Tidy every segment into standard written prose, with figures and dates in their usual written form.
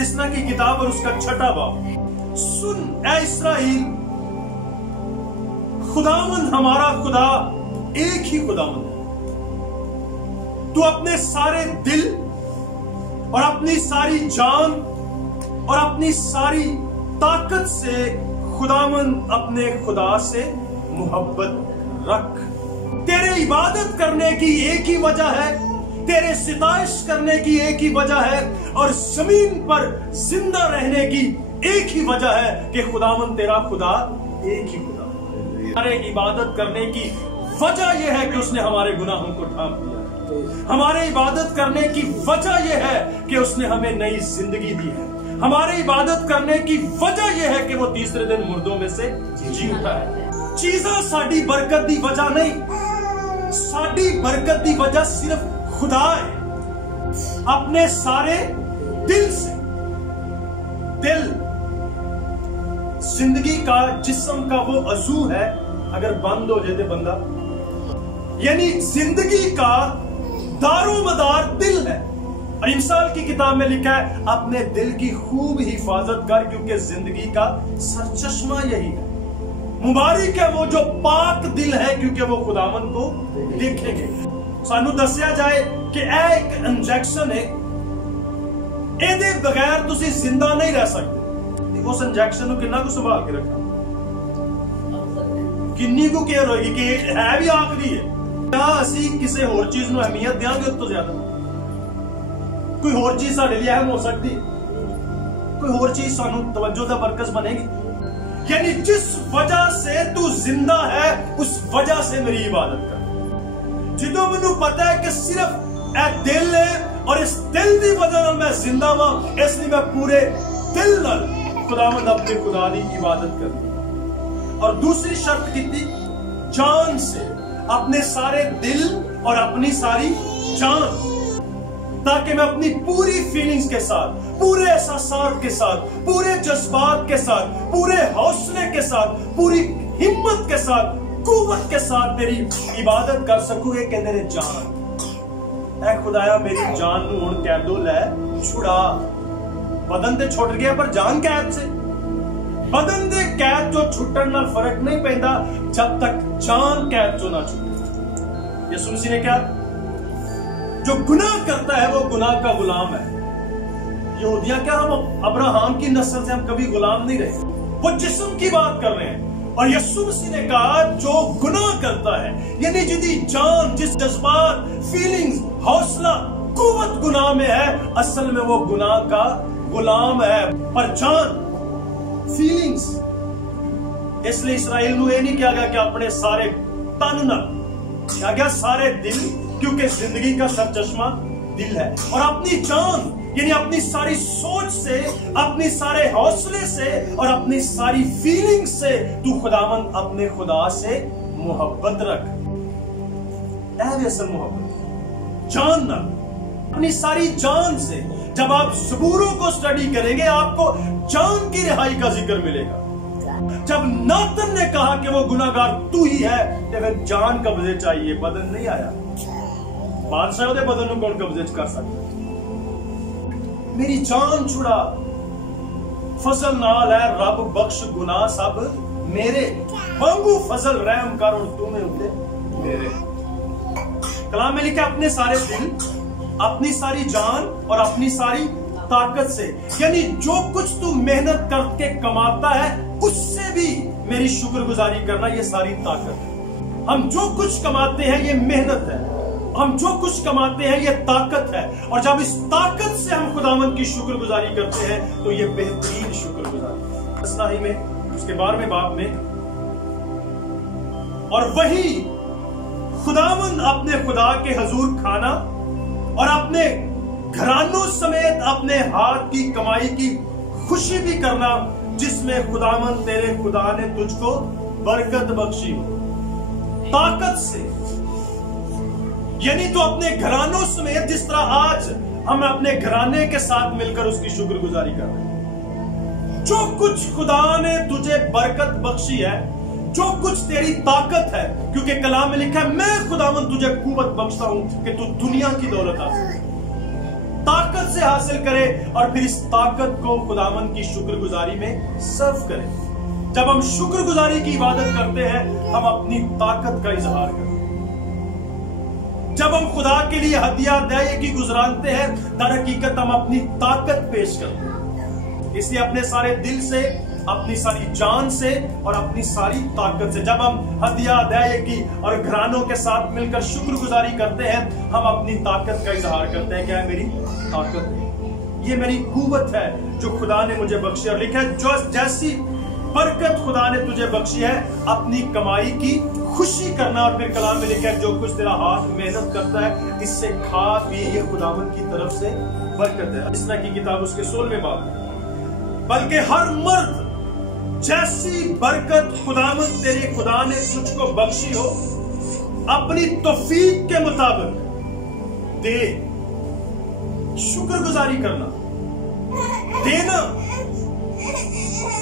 इस्तिस्ना की किताब और उसका 6वां बाब। सुन ऐ इस्राएल, खुदावंद हमारा खुदा एक ही खुदावंद है। तू अपने सारे दिल और अपनी सारी जान और अपनी सारी ताकत से खुदावंद अपने खुदा से मोहब्बत रख। तेरे इबादत करने की एक ही वजह है, तेरे सिताइश करने की एक ही वजह है, और जमीन पर जिंदा रहने की एक ही वजह है कि खुदावंद तेरा खुदा एक ही खुदा। हमारे इबादत करने की वजह यह है कि उसने हमारे गुनाहों को ढांप दिया। हमारे इबादत करने की वजह यह है कि उसने हमें नई जिंदगी दी है। हमारे इबादत करने की वजह यह है कि वो तीसरे दिन मुर्दों में से जी उठा है। चीज़ां साड़ी बरकत दी वजह नहीं, साड़ी बरकत दी वजह सिर्फ खुदा है। अपने सारे दिल से, दिल जिंदगी का, जिस्म का वो अज़ू है, अगर बंद हो जाए तो बंदा, यानी जिंदगी का दारोमदार दिल है। और इंसान की किताब में लिखा है अपने दिल की खूब हिफाजत कर, क्योंकि जिंदगी का सरचश्मा यही है। मुबारक है वो जो पाक दिल है, क्योंकि वो खुदावंद को देखेंगे। सानू दसिया जाए कि एक इंजेक्शन है, ਇਹਦੇ बगैर तुसी जिंदा नहीं रह सकते। उस इंजेक्शन को कितना को संभाल के रखना, किन्नी को केयर होगी कि है भी आखिरी है। क्या असी किसी होर चीज को अहमियत देंगे उस तो ज्यादा? कोई होर चीज साडे लिए अहम हो सकती, कोई होर चीज सानू तवज्जो दा मरकज बनेगी। यानी जिस वजह से तू जिंदा है उस वजह से मेरी इबादत कर। जिदों मैनू पता है कि सिर्फ ए दिल है और इस दिल की वजह मैं जिंदा हाँ, इसलिए मैं पूरे दिल नाल खुदावंद अपने खुदा की इबादत करनी। और दूसरी शर्त की थी जान से, अपने सारे दिल और अपनी सारी जान, ताकि मैं अपनी पूरी फीलिंग्स के साथ, पूरे एहसासात के साथ, पूरे जज्बात के साथ, पूरे हौसले के साथ, पूरी हिम्मत के साथ, कुव्वत के साथ तेरी इबादत कर सकूं। ये कहते हैं जान, ऐ खुदाया मेरी जान नूं हुण कैदों लै छुड़ा। बदन ते छुट गया पर जान कैद से। बदन दे कैद चो छुट्टन नाल फर्क नहीं पैंदा जब तक जान कैद चो ना छुटे। यीशु मसीह ने क्या, जो गुनाह करता है वो गुनाह का गुलाम है। यहूदियां क्या, हम अब्राहम की नस्ल से हम कभी गुलाम नहीं रहे। वो जिस्म की बात कर रहे हैं। और यीशु मसीह ने कहा जो गुनाह करता है, यानी जिसकी जान, जिस जज्बात, फीलिंग्स, हौसला, कुव्वत गुनाह में है, असल में वो गुनाह का गुलाम है। पर जान, फीलिंग्स, इसलिए इस्राएल को यह नहीं किया गया कि अपने सारे तन ना, क्या गया सारे दिल, क्योंकि जिंदगी का सरचश्मा दिल है। और अपनी जान, यानी अपनी सारी सोच से, अपनी सारे हौसले से और अपनी सारी फीलिंग से तू खुदावंद अपने खुदा से मोहब्बत रख। असल मोहब्बत जानना, अपनी सारी जान से। जब आप ज़बूरों को स्टडी करेंगे आपको जान की रिहाई का जिक्र मिलेगा। जब नातन ने कहा कि वो गुनाहगार तू ही है, तो फिर जान कब्जे चाहिए, बदन नहीं आया। बादशाह दे बदन को कौन कब्जे कर सकता? मेरी जान छुड़ा, फजल नाल है रब बख्श गुनाह सब मेरे, वांगू फजल रहम कर और तू में उठे मेरे। कलाम में लिखा अपने सारे दिल, अपनी सारी जान और अपनी सारी ताकत से, यानी जो कुछ तू मेहनत करके कमाता है उससे भी मेरी शुक्रगुजारी करना, ये सारी ताकत है। हम जो कुछ कमाते हैं ये मेहनत है, हम जो कुछ कमाते हैं ये ताकत है। और जब इस ताकत से हम खुदावंद की शुक्रगुजारी करते हैं तो ये बेहतरीन शुक्रगुजारी। इस्लाही में उसके 12वें बाब में, और वही खुदावंद अपने खुदा के हजूर खाना और अपने घरानों समेत अपने हाथ की कमाई की खुशी भी करना, जिसमें खुदावंद तेरे खुदा ने तुझको बरकत बख्शी हो ताकत से। यानी तो अपने घरानों समेत, जिस तरह आज हम अपने घराने के साथ मिलकर उसकी शुक्रगुजारी कर रहे हैं। जो कुछ खुदा ने तुझे बरकत बख्शी है, जो कुछ तेरी ताकत है, क्योंकि कलाम में लिखा है मैं खुदावंद तुझे कुव्वत बख्शता हूं कि तू दुनिया की दौलत हासिल। ताकत से हासिल करे और फिर इस ताकत को खुदावंद की शुक्रगुजारी में सर्व करें। जब हम शुक्रगुजारी की इबादत करते हैं, हम अपनी ताकत का इजहार करते हैं। जब हम खुदा के लिए हदिया दया की गुजरानते हैं, दर हकीकत हम अपनी ताकत पेश करते हैं। इसलिए अपने सारे दिल से, अपनी सारी जान से और अपनी सारी ताकत से जब हम हदिया दया की और घरानों के साथ मिलकर शुक्रगुजारी करते हैं, हम अपनी ताकत का इजहार करते हैं। क्या है? मेरी ताकत है, ये मेरी कुव्वत है जो खुदा ने मुझे बख्शी। और लिखा है, जो जैसी बरकत खुदा ने तुझे बख्शी है, अपनी कमाई की खुशी करना। और फिर कलाम में लिखा है, जो कुछ तेरा हाथ मेहनत करता है, इससे खा पी, ये खुदावंद की तरफ से बरकत है। इस तरह की किताब उसके 16वें बाब। बल्कि हर मर्द जैसी बरकत खुदावंद तेरे खुदा ने तुझको बख्शी हो, अपनी तौफीक के मुताबिक दे। शुक्रगुजारी करना, देना।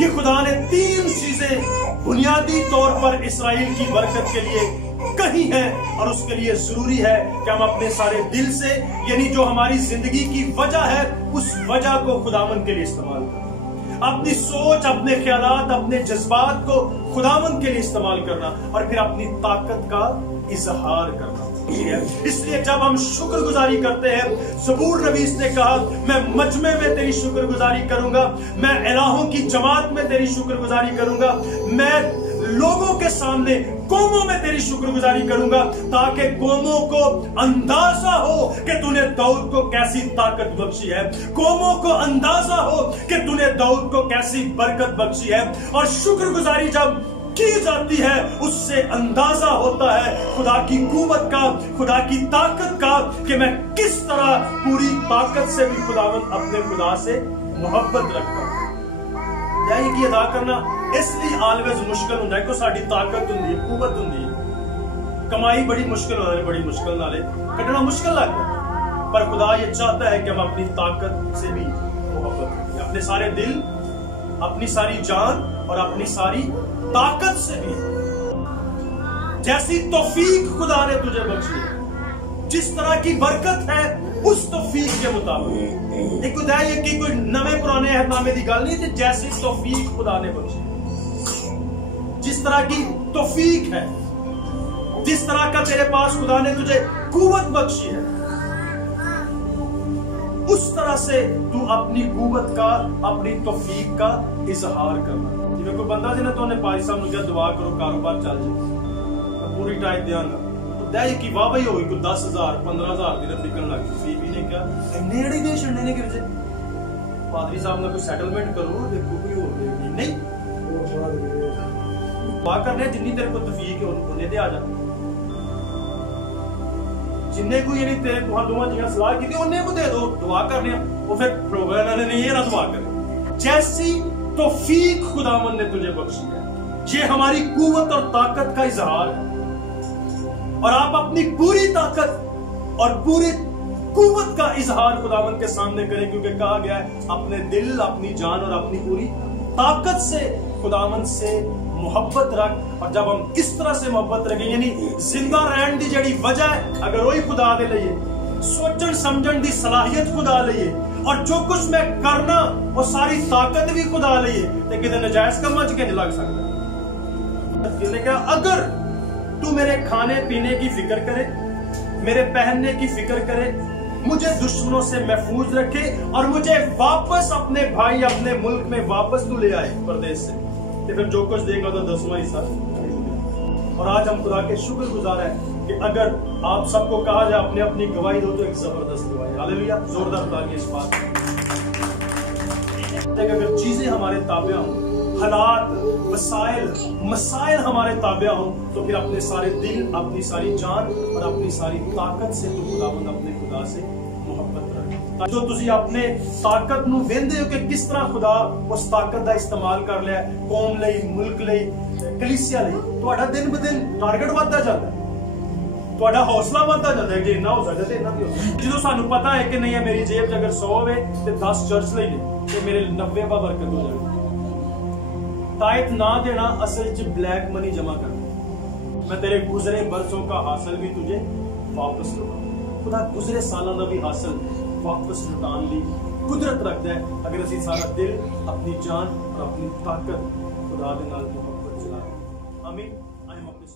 ये खुदा ने 3 चीजें बुनियादी तौर पर इस्राएल की बरकत के लिए कही है, और उसके लिए जरूरी है कि हम अपने सारे दिल से, यानी जो हमारी जिंदगी की वजह है, उस वजह को खुदावंद के लिए इस्तेमाल करें। अपनी सोच, अपने ख्यालात, अपने जज्बात को खुदावंद के लिए इस्तेमाल करना, और फिर अपनी ताकत का इजहार करना। इसलिए जब हम शुक्रगुजारी करते हैं, ज़बूर नवीस ने कहा, मैं मजमे में तेरी शुक्रगुजारी करूंगा, मैं इलाहों की जमात में तेरी शुक्रगुजारी करूंगा, मैं लोगों के सामने कौमों में तेरी शुक्रगुजारी करूंगा, ताकि कौमों को अंदाजा हो कि तूने दाऊद को कैसी ताकत बख्शी है, कौमों को अंदाजा हो कि तूने दाऊद को कैसी बरकत बख्शी है। और शुक्रगुजारी जब की जाती है, उससे अंदाजा होता है खुदा की कुव्वत का, खुदा की ताकत का, कि मैं किस तरह पूरी ताकत से भी खुदावंद अपने खुदा से मोहब्बत रखता हूं। की अदा करना इसलिए ऑलवेज मुश्किल होता है कि साड़ी ताकत होंगी, कुव्वत होंगी। कमाई बड़ी मुश्किल होता है, बड़ी मुश्किल नाले कटना मुश्किल लगता है, पर खुदा ये चाहता है कि हम अपनी ताकत से भी मोहब्बत रखें, अपने सारे दिल, अपनी सारी जान और अपनी सारी ताकत से भी। जैसी तौफीक खुदा ने तुझे बख्शी है, जिस तरह की बरकत है, उस तौफीक के मुताबिक। एक खुदा ये कि कोई नवे पुराने अहदनामे की गल नहीं थी, जैसी तौफीक खुदा ने बख्शी, जिस तरह की तौफीक है, जिस तरह का तेरे पास खुदा ने तुझे कुव्वत बख्शी है, उस तरह से तू अपनी कुव्वत का, अपनी तौफीक का इजहार करना। जिन्हें कोई बंदा जिन्हें तो पाजी साहब ने दुआ करो कारोबार चल जाए, पूरी टाइम देंगा, दया की वाह भाई होगी, 10,000 15,000 की रत निकलने लगी। बीबी ने क्या नेड़े दे छड़ने ने गिरजे, पादरी साहब ने कोई सेटलमेंट करो, देखो कोई हो नहीं दुआ करने जिन्नी तेरे को तौफीक है उन्हें दे आ जा, जिन्ने को यानी तेरे तुहां दोवां जियां सलाह की उन्हें को दे दो, दुआ करने वो फिर प्रोग्राम ने नहीं ना दुआ करे। जैसी तौफीक खुदावंद ने तुझे बख्शी है, ये हमारी कुव्वत और ताकत का इजहार है, और आप अपनी पूरी ताकत और पूरी कुव्वत का इजहार खुदावंद के सामने करें, क्योंकि कहा गया है अपने दिल, अपनी जान और अपनी पूरी ताकत से खुदावंद से मोहब्बत रख। और जब हम इस तरह से मोहब्बत रखें, यानी जिंदा रहने की जड़ी वजह है, अगर वही खुदा दे लिए, सोचन समझन की सलाहियत खुदा लिए, और जो कुछ मैं करना वो सारी ताकत भी खुदा लिए, तो कितने नजायज कम के नहीं लग सकता। अगर तू मेरे खाने पीने की फिक्र करे, मेरे पहनने की फिक्र करे, मुझे दुश्मनों से महफूज रखे, और मुझे वापस अपने भाई, अपने मुल्क में वापस तू ले आए परदेश से, तो फिर जो कुछ देगा तो 10वां हिस्सा। और आज हम खुदा के शुक्रगुजार हैं कि अगर आप सबको कहा जाए अपने अपनी गवाही दो, तो एक जबरदस्त गवाही, हालेलुया, जोरदार ताली इस बात। अगर चीजें हमारे ताबे हों, हालात, मसाइल हमारे ताबे हों, तो फिर अपने सारे दिल, अपनी सारी जान और अपनी सारी ताकत से तो खुदावंद अपने खुदा से मोहब्बत रख। जो तुसी अपने ताकत नूं वेंदे हो कि किस तरह खुदा उस ताकत का इस्तेमाल कर लिया कौम लई, मुल्क लई, कलीसिया लई, तुहाडा दिन ब दिन टारगेट बढ़ता जाता है, तुहाडा हौसला बढ़ता जाता है कि इन्ना हो सकता है, इन्ना भी हो सकता। जो सानू पता है कि नहीं है मेरी जेब अगर 100 होवे ते 10 चर्च लई ने, ते मेरे 90 बा बरकत हो जाएगी। तायत ना देना असल च ब्लैक मनी जमा करना। मैं तेरे गुजरे बरसों का हासिल भी तुझे वापस लूंगा। खुदा गुजरे सालों का भी हासिल वापस लुटाने ली कुदरत रखता है अगर असी सारा दिल, अपनी जान और अपनी ताकत खुदा दे नाल मोहब्बत चला। आमीन। आई एम अपने